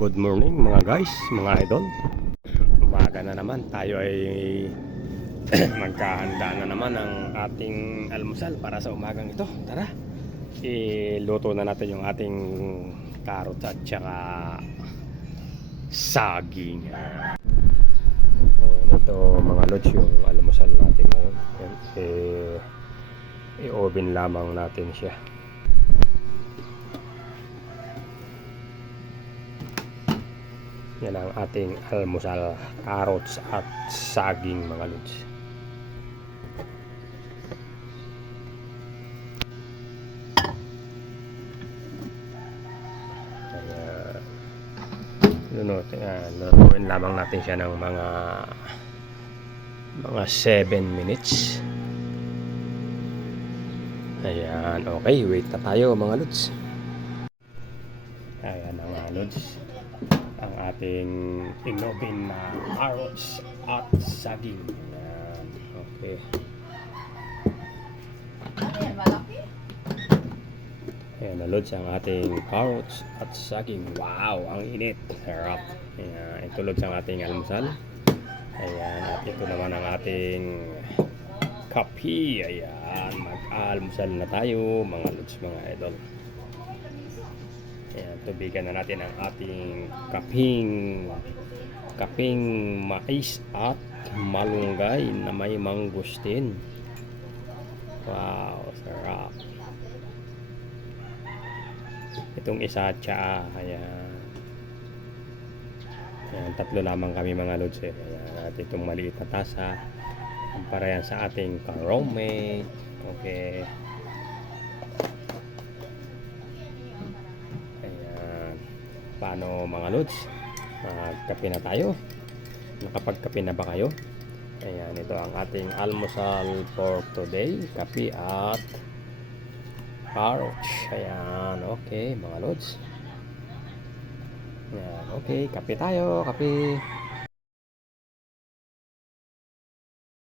good morning mga guys, mga idol. Umaga na naman, tayo ay magkahanda na naman ng ating almusal para sa umagang ito. Tara, iluto na natin yung ating carrots at saka saging. Ito mga lods yung almusal natin ngayon. I-oven lamang natin siya. Yan ang ating almusal, carrots at saging mga lods. Lutuin lamang natin siya ng mga 7 minutes. Ayan, okay, wait na tayo mga lods. Ayan na mga lods, ang ating inoven na carrots at saging. Ayan, okay. Ayan na lods, ang ating carrots at saging. Wow, ang init, sarap. Ayan, ito lods ang ating almusal. Ayan, at ito naman ang ating kape. Ayan, mag-almusal na tayo mga lods, mga idol. Ayan, tubigan na natin ang ating kaping mais at malunggay na may mangustin. Wow, sarap. Itong isa tsaa. Ayan. Ayan, tatlo lamang kami mga lods. Ayan, at itong maliit na tasa para yan sa ating karome. Okay. Paano mga lods? Magkape na tayo. Nakapagkape na ba kayo? Ayan, ito ang ating almusal for today. Kape at carrots. Ayan, okay mga lods. Ayan, okay, kape tayo. Kape.